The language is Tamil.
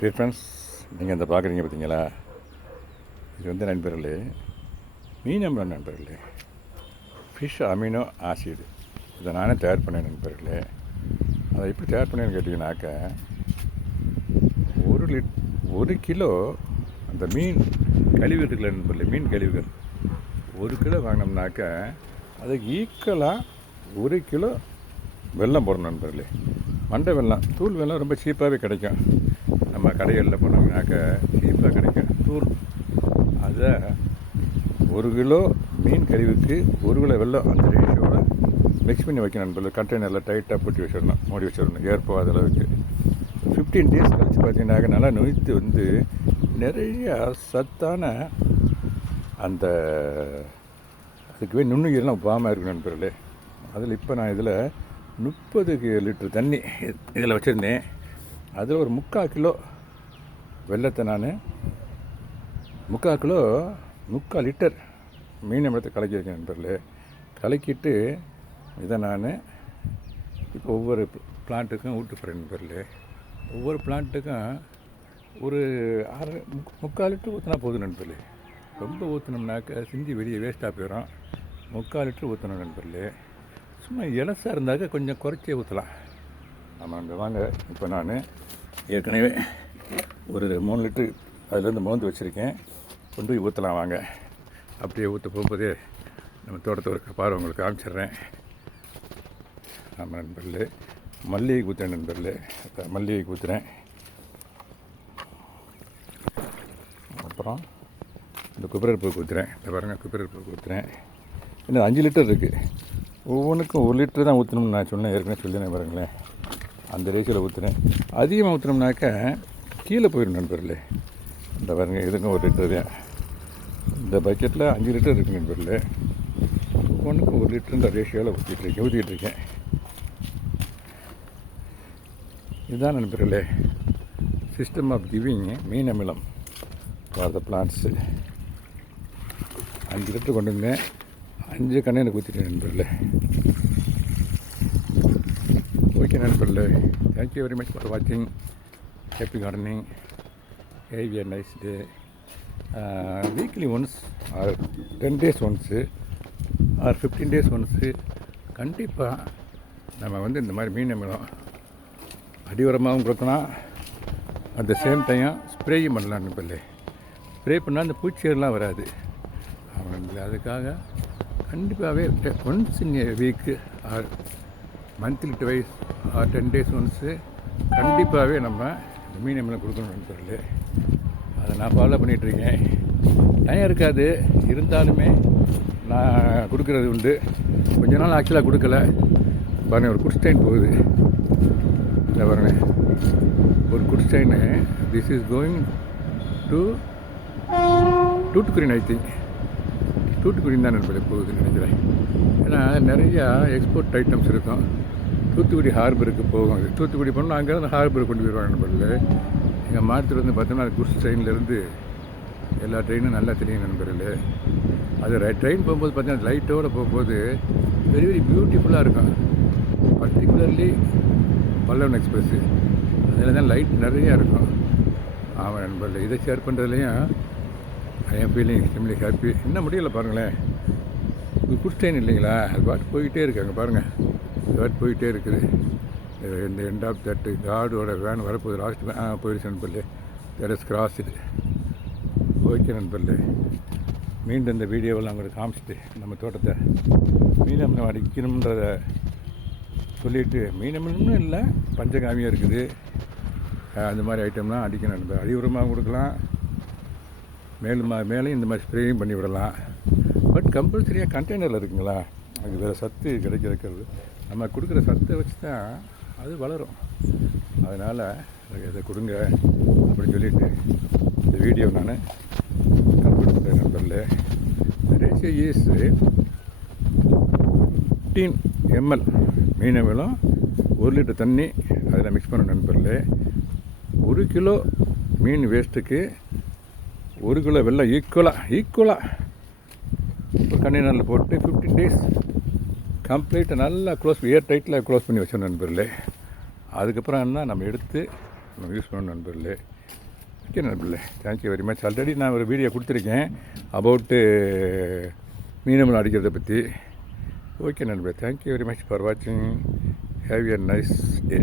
டியர் ஃப்ரெண்ட்ஸ், நீங்கள் இந்த பார்க்குறீங்க பார்த்தீங்களா, இது வந்து நண்பர்களே மீன் அமிலம் நண்பர்களே, ஃபிஷ் அமினோ ஆசிட். இதை நானே தயார் பண்ணேன் நண்பர்களே. அதை எப்படி தயார் பண்ணேன்னு கேட்டிங்கனாக்க, ஒரு கிலோ அந்த மீன் கழிவு இருக்குல்ல நண்பர்களே, மீன் கழிவுகள் 1 கிலோ வாங்கினோம்னாக்க அதுக்கு ஈக்குவலாக 1 கிலோ வெல்லம் போடணும் நண்பர்களே. மண்டை வெல்லம், தூள் வெல்லம் ரொம்ப சீப்பாகவே கிடைக்கும். நம்ம கடைகளில் போனோம்னாக்க சீப்பாக கிடைக்கும் தூள். அதை 1 கிலோ மீன் கழிவுக்கு 1 கிலோ வெல்லம் அந்த ரேஷியோட மிக்ஸ் பண்ணி வைக்கணும் நண்பர்களே. கண்டெய்னரில் டைட்டாக போட்டு வச்சிடணும், மூடி வச்சிடணும், ஏற்போகாத அளவுக்கு. 15 டேஸ் கழித்து பார்த்தீங்கன்னாக்க நல்லா நொய்த்து வந்து நிறைய சத்தான அந்த அதுக்குவே நுண்ணுயிரெலாம் பாமாக இருக்கும் நண்பர்களே. அதில் இப்போ நான் இதில் 30 லிட்டர் தண்ணி இதில் வச்சுருந்தேன். அதில் ஒரு 3/4 கிலோ வெல்லத்தை நான் 3/4 லிட்டர் மீன் அமிலத்தை கலக்கியிருக்கேன் நண்பர்களே. கலக்கிட்டு இதை நான் இப்போ ஒவ்வொரு பிளான்ட்டுக்கும் ஊட்டு போகிறேன் நண்பர்களே. ஒவ்வொரு பிளான்ட்டுக்கும் ஒரு 3/4 லிட்டர் ஊற்றினா போதும் நண்பர்களே. ரொம்ப ஊற்றினோம்னாக்க சிந்தி வெளியே வேஸ்ட்டாக போயிடும். 3/4 லிட்டர் ஊற்றணும் நண்பர்களே. சும்மா இலசாக இருந்தாக்க கொஞ்சம் குறைச்சே ஊற்றலாம். ஆமாம், அங்கே வாங்க. இப்போ நான் ஏற்கனவே ஒரு 3 லிட்டரு அதுலேருந்து மோந்து வச்சுருக்கேன். கொண்டு போய் ஊற்றலாம் வாங்க. அப்படியே ஊற்ற போகும்போதே நம்ம தோட்டத்தை ஒரு பாரு உங்களுக்கு காமிச்சிட்றேன். ஆமாம் நண்பர்களே, மல்லிகை ஊற்றுறேன் நண்பர்களே. மல்லிகை ஊற்றுறேன். அப்புறம் இந்த குப்பரப்பூ ஊற்றுறேன். இந்த பாருங்கள், குப்பரப்பூ ஊற்றுறேன். இன்னும் 5 லிட்டர் இருக்குது. ஒவ்வொன்றுக்கும் 1 லிட்டர் தான் ஊற்றணும்னு நான் சொன்னேன், ஏற்கனவே சொல்லினேன் பாருங்களேன். அந்த ரேஷியோவில் ஊற்றுறேன். அதிகமாக ஊற்றினோம்னாக்க கீழே போயிடும் நண்பர்களே. இந்த பாருங்கள், இதுக்கும் 1 லிட்டர் தான். இந்த பக்கெட்டில் 5 லிட்டர் இருக்குது நண்பர்களே. ஒவ்வொன்றுக்கும் 1 லிட்டருன்ற ரேஷியோவில் ஊற்றிக்கிட்டு இருக்கேன். இதுதான் நண்பர்களே சிஸ்டம் ஆஃப் கிவிங் மீன் அமிலம் ஃபார் த பிளான்ட்ஸு. 5 லிட்டர் கொண்டு வந்தேன். 5 கண்ணையை ஊற்றிட்டேன் நண்பர்களே. ஓகே நண்பர்களே, தேங்க்யூ வெரி மச் ஃபார் வாட்சிங். Happy gardening. Have a nice day. Weekly once or 10 days once or 15 days once கண்டிப்பாக நம்ம வந்து இந்த மாதிரி மீன் அமிலம் அடிவரமாகவும் கொடுக்கலாம். அட் த சேம் டைம் ஸ்ப்ரேயும் பண்ணலாம் நண்பர்களே. ஸ்ப்ரே பண்ணால் அந்த பூச்சியெல்லாம் வராது. அவனுக்கு அதுக்காக கண்டிப்பாகவே once in a week R monthly twice or 10 days once கண்டிப்பாகவே நம்ம மீன் அமிலம் கொடுக்கணும் நண்பர்களே. அதை நான் ஃபாலோ பண்ணிகிட்ருக்கேன். டைம் இருக்காது, இருந்தாலுமே நான் கொடுக்குறது உண்டு. கொஞ்ச நாள் ஆக்சுவலாக கொடுக்கல. பாருங்கள், ஒரு குட்ஸ்டைன் போகுது. இல்லை பாருங்கள், ஒரு குட்ஸ்டைனு. This is going to Thoothukudi. I think Thoothukudi தான் நண்பர்களே போகுதுன்னு நினைக்கிறேன். ஏன்னா நிறையா எக்ஸ்போர்ட் ஐட்டம்ஸ் இருக்கும். தூத்துக்குடி ஹார்பருக்கு போகும். அது தூத்துக்குடி போனால் அங்கேருந்து ஹார்பருக்கு கொண்டு போயிடுவாங்க நண்பர்களே. எங்கள் மாவட்டத்தில் வந்து பார்த்தோம்னா அது குட்ஸ் ட்ரெயின்லேருந்து எல்லா ட்ரெயினும் நல்லா தெரியும் நண்பர்களே. அது ட்ரெயின் போகும்போது பார்த்தீங்கன்னா லைட்டோடு போகும்போது வெரி வெரி பியூட்டிஃபுல்லாக இருக்கும். பர்டிகுலர்லி பல்லவன் எக்ஸ்பிரஸ்ஸு, அதில் தான் லைட் நிறையா இருக்கும். ஆமாம் நண்பர்களே, இதை ஷேர் பண்ணுறதுலையும் I am feeling extremely happy. என்ன முடியலை பாருங்களேன். குட் ட்ரெயின் இல்லைங்களா, அது பாட்டு போய்கிட்டே இருக்காங்க பாருங்கள். அது பாட்டு போய்கிட்டே இருக்குது. இந்த எண்ட் ஆஃப் தட்டு கார்டோட வேன் வரப்போகுது. லாஸ்ட் போயிடுச்சு நண்பர்களே. That is crossed. ஓகே நண்பர்களே, மீண்டும் இந்த வீடியோவில் உங்களுக்கு காமிச்சிட்டு நம்ம தோட்டத்தை மீன் அமிலம் அடிக்கணுன்றதை சொல்லிவிட்டு, மீன் அமிலம்னு இல்லை, பஞ்சகாமியம் இருக்குது. அந்த மாதிரி ஐட்டம்லாம் அடிக்கணும் நண்பர். அடிவுரமாக கொடுக்கலாம், மேலேயும் இந்த மாதிரி ஸ்ப்ரேயும் பண்ணி விடலாம். பட் கம்பல்சரியாக கண்டெய்னரில் இருக்குங்களா, அது வேறு சத்து கிடைக்கிறது. நம்ம கொடுக்குற சத்தை வச்சு தான் அது வளரும். அதனால் இதை கொடுங்க அப்படின்னு சொல்லிவிட்டு இந்த வீடியோ நான் கம்ப்ளீட் பண்ணுறேன் நண்பர்களே. ரேஷியோ இஸ் 15 ml மீன் அமிலம் 1 லிட்டர் தண்ணி அதில் மிக்ஸ் பண்ண நண்பர்களே. 1 கிலோ மீன் வேஸ்ட்டுக்கு 1 கிலோ வெல்லம் ஈக்குவலாக ஒரு கண்டெய்னரில் போட்டு 15 டேஸ் கம்ப்ளீட்டாக நல்லா ஏர் டைட்டில் க்ளோஸ் பண்ணி வச்சோம் நண்பர்களே. அதுக்கப்புறம் என்ன நம்ம எடுத்து நம்ம யூஸ் பண்ணணும் நண்பர்களே. ஓகே நண்பர்களே, தேங்க்யூ வெரி மச். ஆல்ரெடி நான் ஒரு வீடியோ கொடுத்துருக்கேன் அபவுட்டு மீனவன் அடிக்கிறத பற்றி. ஓகே நண்பர்களே, தேங்க்யூ வெரி மச் ஃபார் வாட்சிங். Have a nice day.